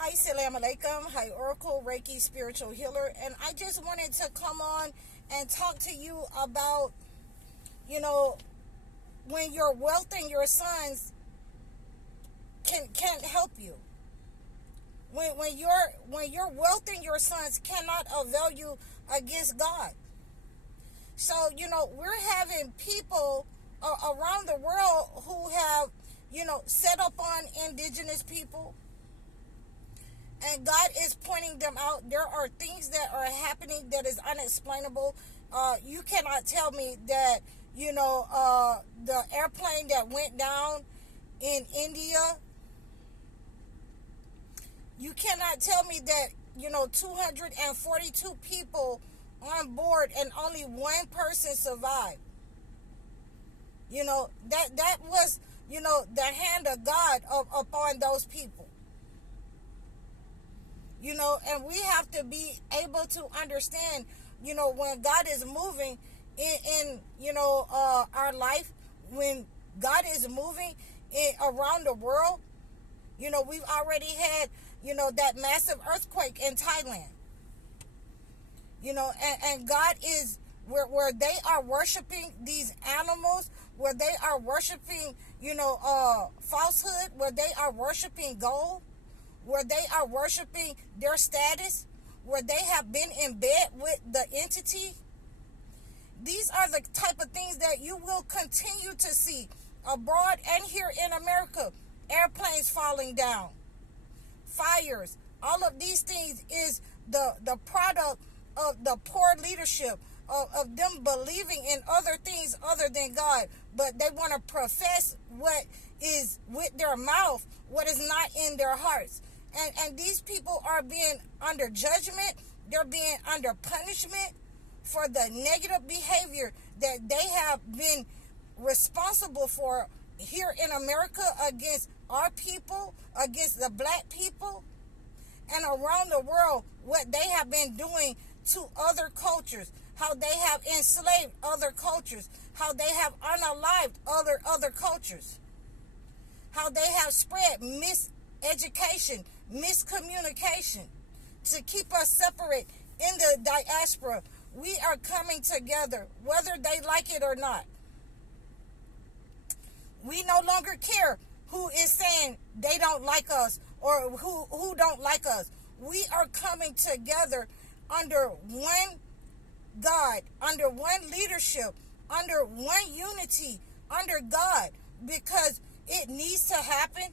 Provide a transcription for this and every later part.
Assalamu alaikum. Hi, Oracle, Reiki, spiritual healer. And I just wanted to come on and talk to you about, you know, when your wealth and your sons can't help you. When your wealth and your sons cannot avail you against God. So, we're having people around the world who have, set up on indigenous people. And God is pointing them out. There are things that are happening that is unexplainable. You cannot tell me that, the airplane that went down in India, you cannot tell me that, 242 people on board and only one person survived. That was, the hand of God upon those people. And we have to be able to understand, when God is moving in our life, when God is moving around the world, we've already had, that massive earthquake in Thailand. And God is where they are worshiping these animals, where they are worshiping, falsehood, where they are worshiping gold, where they are worshiping their status, where they have been in bed with the entity. These are the type of things that you will continue to see abroad and here in America. Airplanes falling down, fires, all of these things is the product of the poor leadership, of them believing in other things other than God, but they want to profess what is with their mouth, what is not in their hearts. And these people are being under judgment. They're being under punishment for the negative behavior that they have been responsible for here in America against our people, against the black people, and around the world, what they have been doing to other cultures, how they have enslaved other cultures, how they have unalived other cultures, how they have spread miseducation, miscommunication to keep us separate in the diaspora. We are coming together, whether they like it or not. We no longer care who is saying they don't like us or who don't like us. We are coming together under one God, under one leadership, under one unity, under God, because it needs to happen.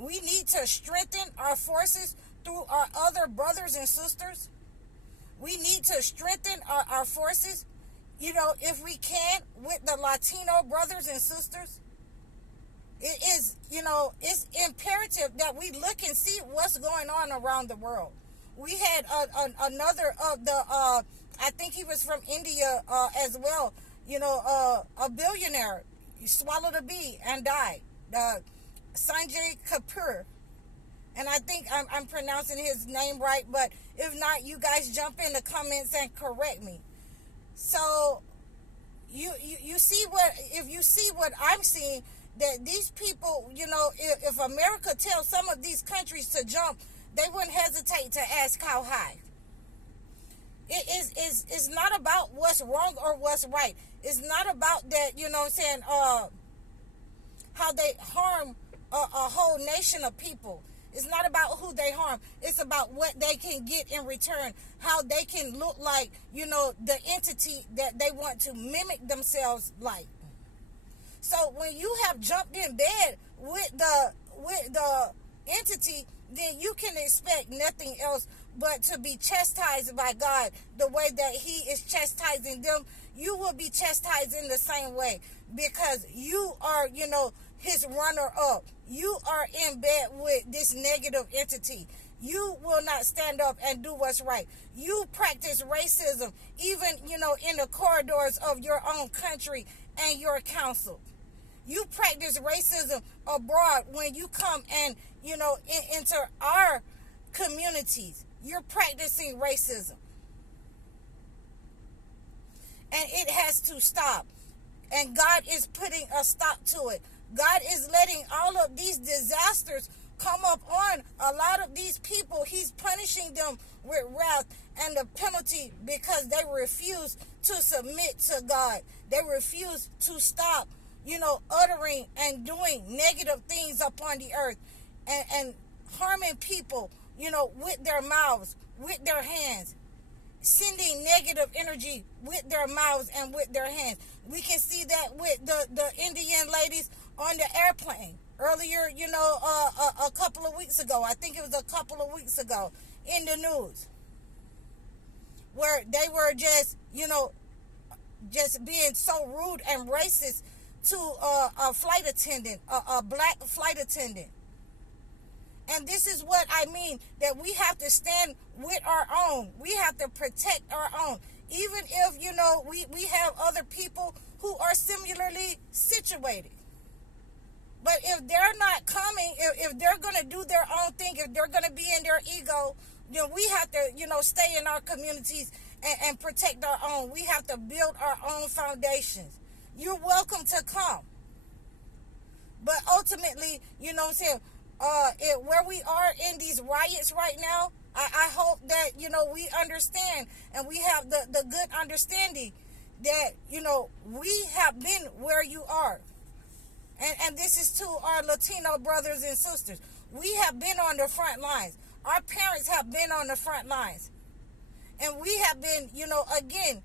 We need to strengthen our forces through our other brothers and sisters. We need to strengthen our forces, if we can, with the Latino brothers and sisters. It is, it's imperative that we look and see what's going on around the world. We had another of the, I think he was from India as well, a billionaire. He swallowed a bee and died. Sanjay Kapoor, and I think I'm pronouncing his name right, but if not, you guys jump in the comments and correct me. So you see if you see what I'm seeing, that these people, if America tells some of these countries to jump, they wouldn't hesitate to ask how high. It's not about what's wrong or what's right. It's not about that, how they harm a whole nation of people. It's not about who they harm. It's about what they can get in return, how they can look like, the entity that they want to mimic themselves like. So when you have jumped in bed with the entity, then you can expect nothing else but to be chastised by God the way that he is chastising them. You will be chastised in the same way, because you are, his runner-up. You are in bed with this negative entity. You will not stand up and do what's right. You practice racism, even, in the corridors of your own country and your council. You practice racism abroad when you come and, enter our communities. You're practicing racism. And it has to stop. And God is putting a stop to it. God is letting all of these disasters come up on a lot of these people, he's punishing them with wrath and the penalty because they refuse to submit to God. They refuse to stop, uttering and doing negative things upon the earth and harming people, with their mouths, with their hands, sending negative energy with their mouths and with their hands. We can see that with the Indian ladies on the airplane earlier, a couple of weeks ago. I think it was a couple of weeks ago in the news, where they were just being so rude and racist to a flight attendant, a black flight attendant. And this is what I mean, that we have to stand with our own. We have to protect our own. Even if, we have other people who are similarly situated. But if they're not coming, if they're going to do their own thing, if they're going to be in their ego, we have to, stay in our communities and protect our own. We have to build our own foundations. You're welcome to come. But ultimately, what I'm saying, where we are in these riots right now, I hope that, we understand and we have the good understanding that, we have been where you are. And this is to our Latino brothers and sisters. We have been on the front lines. Our parents have been on the front lines. And we have been, again,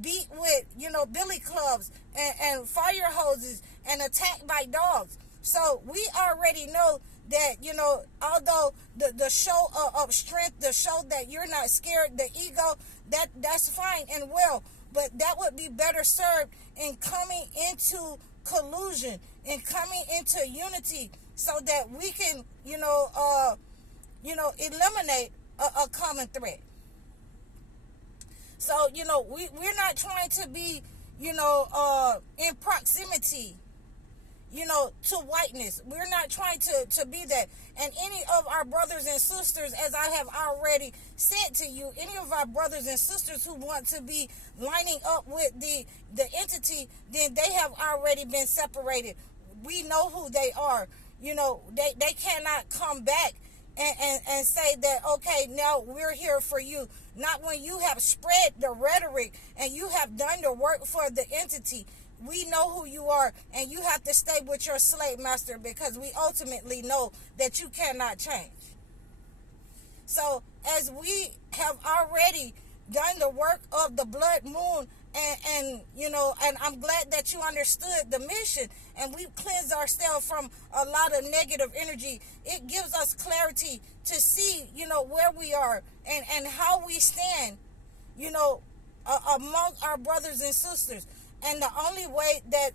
beat with, billy clubs and fire hoses and attacked by dogs. So we already know that, although the show of strength, the show that you're not scared, the ego, that's fine and well. But that would be better served in coming into collusion and coming into unity so that we can, eliminate a common threat. So, we're not trying to be, in proximity, to whiteness. We're not trying to be that. And any of our brothers and sisters, as I have already said to you, any of our brothers and sisters who want to be lining up with the entity, then they have already been separated. We know who they are. They cannot come back and say that, okay, now we're here for you. Not when you have spread the rhetoric and you have done the work for the entity. We know who you are, and you have to stay with your slave master because we ultimately know that you cannot change. So as we have already done the work of the blood moon, and I'm glad that you understood the mission, and we've cleansed ourselves from a lot of negative energy. It gives us clarity to see, where we are and how we stand, among our brothers and sisters. And the only way that,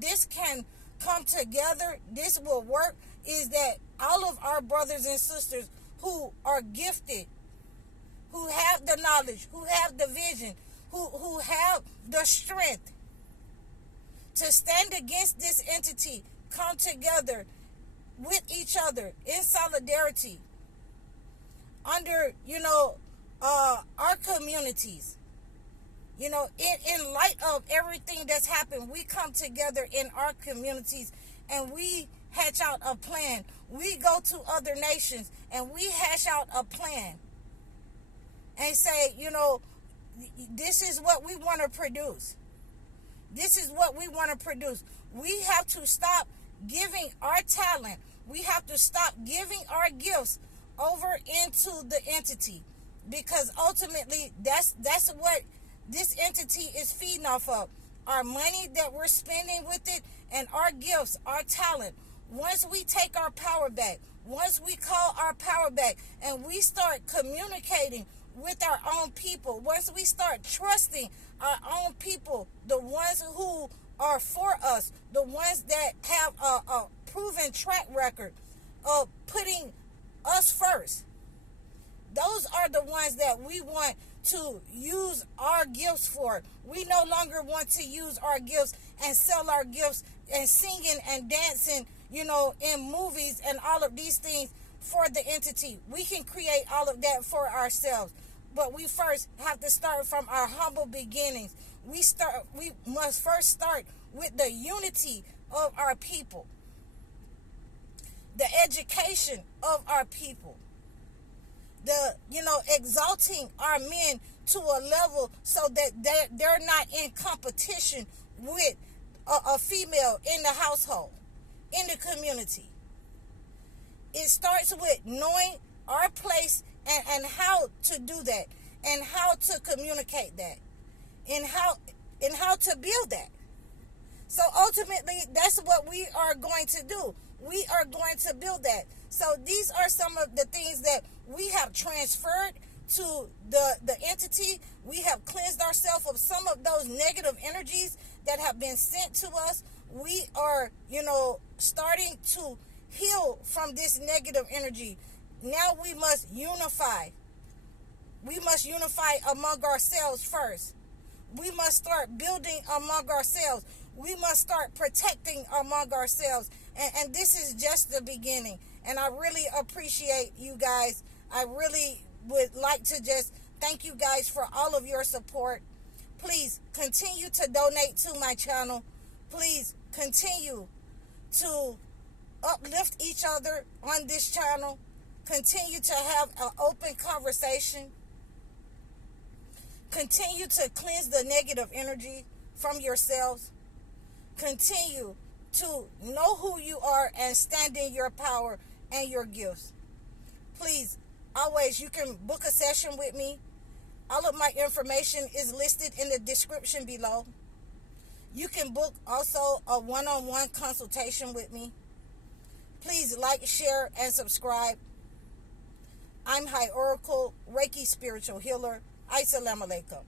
this can come together, this will work, is that all of our brothers and sisters who are gifted, who have the knowledge, who have the vision, who have the strength to stand against this entity, come together with each other in solidarity under, our communities. In light of everything that's happened, we come together in our communities and we hatch out a plan. We go to other nations and we hash out a plan and say, this is what we want to produce. This is what we want to produce. We have to stop giving our talent. We have to stop giving our gifts over into the entity, because ultimately that's what this entity is feeding off of. Our money that we're spending with it and our gifts, our talent. Once we take our power back, once we call our power back and we start communicating with our own people, once we start trusting our own people, the ones who are for us, the ones that have a proven track record of putting us first, those are the ones that we want to use our gifts for. We no longer want to use our gifts and sell our gifts and singing and dancing, in movies and all of these things for the entity. We can create all of that for ourselves. But we first have to start from our humble beginnings. We must first start with the unity of our people, the education of our people, exalting our men to a level so that they're not in competition with a female in the household, in the community. It starts with knowing our place and how to do that, and how to communicate that, and how to build that. So ultimately, that's what we are going to do. We are going to build that. So these are some of the things that we have transferred to the entity. We have cleansed ourselves of some of those negative energies that have been sent to us. We are, starting to heal from this negative energy. Now we must unify. We must unify among ourselves first. We must start building among ourselves. We must start protecting among ourselves. And this is just the beginning. And I really appreciate you guys. I really would like to just thank you guys for all of your support. Please continue to donate to my channel. Please continue to uplift each other on this channel. Continue to have an open conversation. Continue to cleanse the negative energy from yourselves. Continue to know who you are and stand in your power and your gifts. Please, always, you can book a session with me. All of my information is listed in the description below. You can book also a one-on-one consultation with me. Please like, share, and subscribe. I'm High Oracle, Reiki Spiritual Healer. Assalamu alaikum.